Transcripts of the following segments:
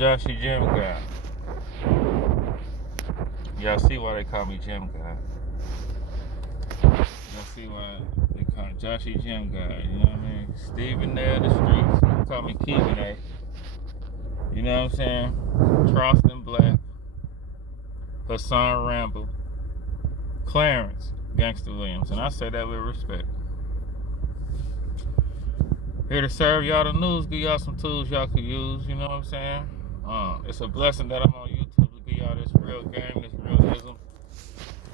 Joshy Gym Guy. Y'all see why they call me Gym Guy. Y'all see why they call me Joshy Gym Guy. You know what I mean? Stephen Nail the streets. They call me Keegan A. You know what I'm saying? Charleston Black. Hassan Ramble. Clarence Gangster Williams. And I say that with respect. Here to serve y'all the news, give y'all some tools y'all could use, you know what I'm saying? It's a blessing that I'm on YouTube to give y'all this real game, this realism.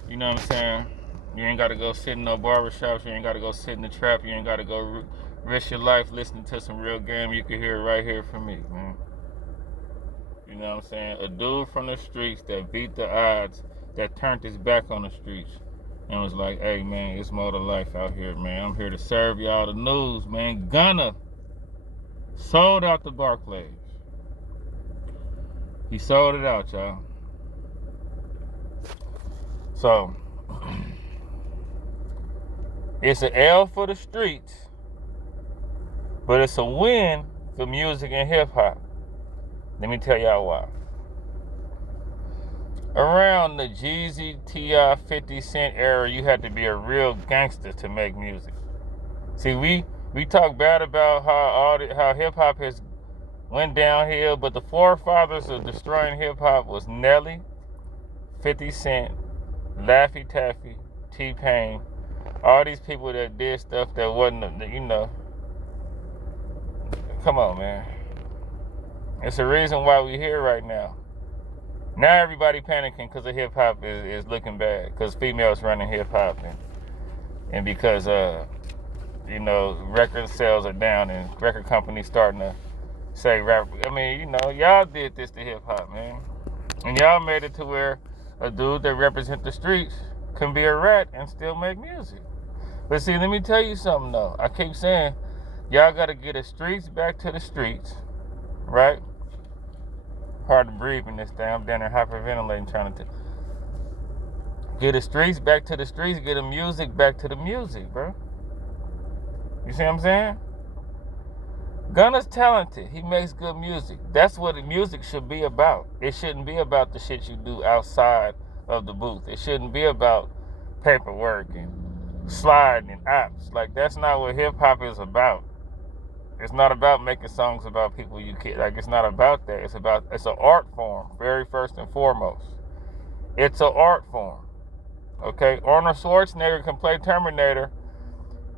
You know what I'm saying? You ain't got to go sit in no barbershops, you ain't got to go sit in the trap, you ain't got to go risk your life listening to some real game. You can hear it right here from me, man. You know what I'm saying? A dude from the streets that beat the odds, that turned his back on the streets. And was like, hey, man, it's more to life out here, man. I'm here to serve y'all the news, man. Gunna sold out the Barclays. He sold it out, y'all. So, it's an L for the streets, but it's a win for music and hip-hop. Let me tell y'all why. Around the Jeezy, T.I., 50 Cent era, you had to be a real gangster to make music. See, we talk bad about how hip-hop has went downhill, but the forefathers of destroying hip-hop was Nelly, 50 Cent, Laffy Taffy, T-Pain, all these people that did stuff that wasn't, you know. Come on, man. It's the reason why we're here right now. Now everybody panicking because the hip hop is looking bad, because females running hip hop, and because you know, record sales are down and record companies starting to say rap. I mean, you know, y'all did this to hip hop, man, and y'all made it to where a dude that represent the streets can be a rat and still make music. But see, let me tell you something though. I keep saying y'all got to get the streets back to the streets, right? Hard to breathe in this thing. I'm down there hyperventilating trying to get the streets back to the streets, get the music back to the music, bro. You see what I'm saying? Gunna's talented. He makes good music. That's what the music should be about. It shouldn't be about the shit you do outside of the booth. It shouldn't be about paperwork and sliding and apps. Like, that's not what hip-hop is about. It's not about making songs about people you kid. Like, it's not about that. It's an art form, very first and foremost. It's an art form. Okay? Arnold Schwarzenegger can play Terminator,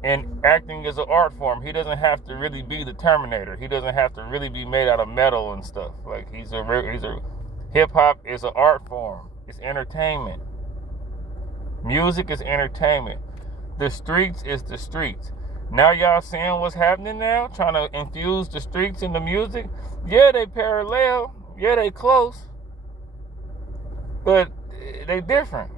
and acting is an art form. He doesn't have to really be the Terminator. He doesn't have to really be made out of metal and stuff. Like, hip hop is an art form. It's entertainment. Music is entertainment. The streets is the streets. Now y'all seeing what's happening now? Trying to infuse the streets in the music? Yeah, they parallel. Yeah, they close. But they different.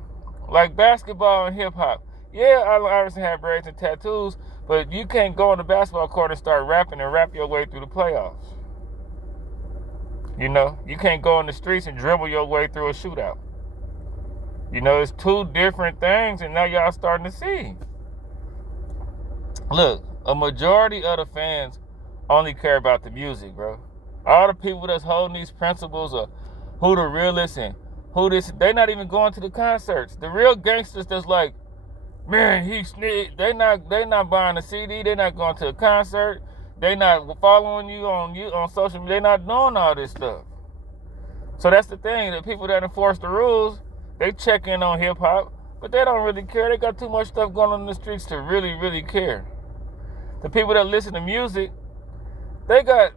Like basketball and hip-hop. Yeah, Allen Iverson had braids and tattoos, but you can't go on the basketball court and start rapping and rap your way through the playoffs. You know? You can't go on the streets and dribble your way through a shootout. You know, it's two different things, and now y'all starting to see. Look, a majority of the fans only care about the music, bro. All the people that's holding these principles of who the realest and who this, they not even going to the concerts. The real gangsters that's like, man, he snitched. They not buying a CD. They not going to a concert. They not following you on social media. They not doing all this stuff. So that's the thing. The people that enforce the rules, they check in on hip hop, but they don't really care. They got too much stuff going on in the streets to really, really care. The people that listen to music, they got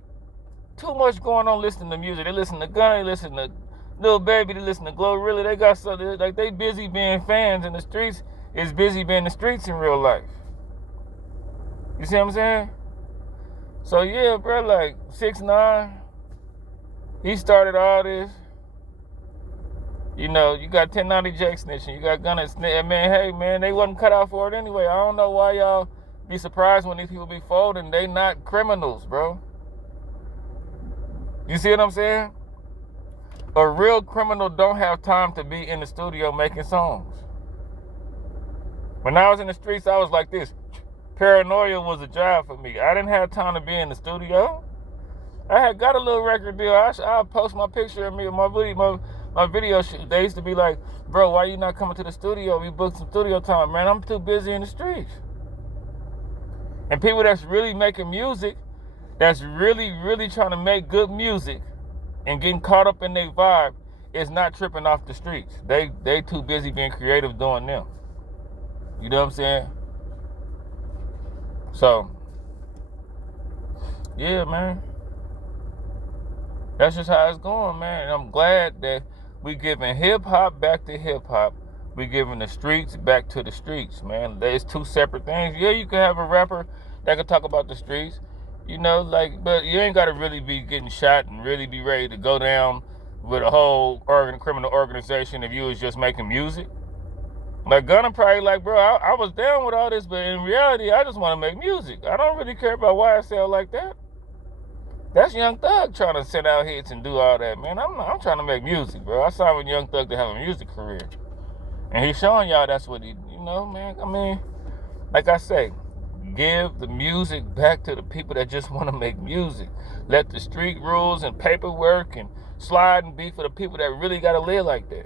too much going on listening to music. They listen to Gunna, they listen to Lil Baby, they listen to Glorilla. They got something, like, they busy being fans, and the streets is busy being the streets in real life. You see what I'm saying? So yeah, bro, like 6ix9ine, he started all this. You know, you got 1090 Jake snitching, you got Gunna snitching. Man, hey, man, they wasn't cut out for it anyway. I don't know why y'all be surprised when these people be folding. They not criminals, bro. You see what I'm saying? A real criminal don't have time to be in the studio making songs. When I was in the streets, I was like this. Paranoia was a job for me. I didn't have time to be in the studio. I had got a little record deal. I post my picture of me and my video shoot. They used to be like, bro, why you not coming to the studio? We booked some studio time. Man, I'm too busy in the streets. And people that's really making music, that's really, really trying to make good music and getting caught up in their vibe, is not tripping off the streets. They too busy being creative doing them. You know what I'm saying? So, yeah, man. That's just how it's going, man. And I'm glad that we giving hip-hop back to hip-hop. We giving the streets back to the streets, man. There's two separate things. Yeah, you can have a rapper that can talk about the streets, you know, like, but you ain't got to really be getting shot and really be ready to go down with a whole criminal organization if you was just making music. Like, Gunna probably like, bro, I was down with all this, but in reality, I just want to make music. I don't really care about why I sell like that. That's Young Thug trying to send out hits and do all that, man. I'm trying to make music, bro. I signed with Young Thug to have a music career. And he's showing y'all that's what he, you know, man. I mean, like I say, give the music back to the people that just want to make music. Let the street rules and paperwork and sliding be for the people that really got to live like that.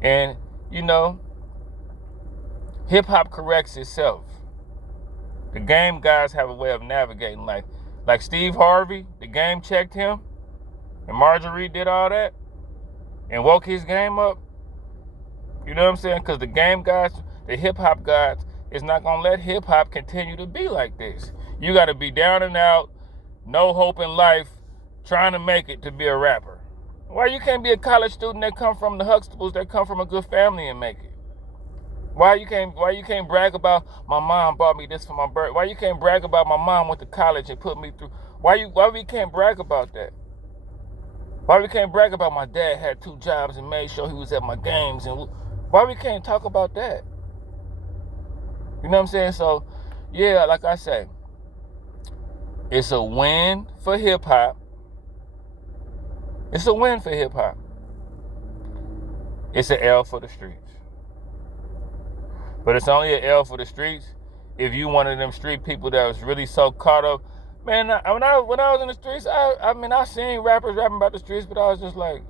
And, you know, hip-hop corrects itself. The game guys have a way of navigating life. Like Steve Harvey, the game checked him, and Marjorie did all that and woke his game up. You know what I'm saying? Because the game guys, the hip-hop guys, is not going to let hip-hop continue to be like this. You got to be down and out, no hope in life, trying to make it to be a rapper. Why you can't be a college student that come from the Huxtables, that come from a good family and make it? Why you can't brag about my mom bought me this for my birthday? Why you can't brag about my mom went to college and put me through? Why we can't brag about that? Why we can't brag about my dad had 2 jobs and made sure he was at my games? And why we can't talk about that? You know what I'm saying? So, yeah, like I say, it's a win for hip-hop. It's a win for hip-hop. It's an L for the streets. But it's only an L for the streets if you one of them street people that was really so caught up. Man, when I was in the streets, I seen rappers rapping about the streets, but I was just like,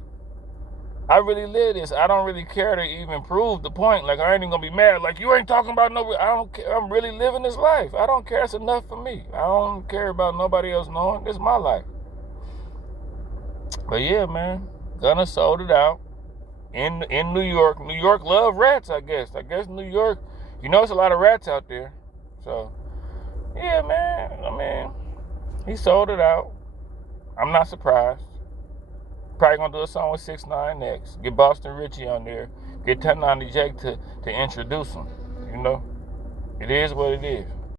I really live this. I don't really care to even prove the point. Like, I ain't even gonna be mad. Like, you ain't talking about no. I don't care. I'm really living this life. I don't care. It's enough for me. I don't care about nobody else knowing. This is my life. But yeah, man, Gunna sold it out in New York. New York love rats, I guess. I guess New York, you know, it's a lot of rats out there. So yeah, man. I mean, he sold it out. I'm not surprised. Probably gonna do a song with 6ix9ine next. Get Boston Richie on there. Get 1090 Jake to introduce him. You know, it is what it is.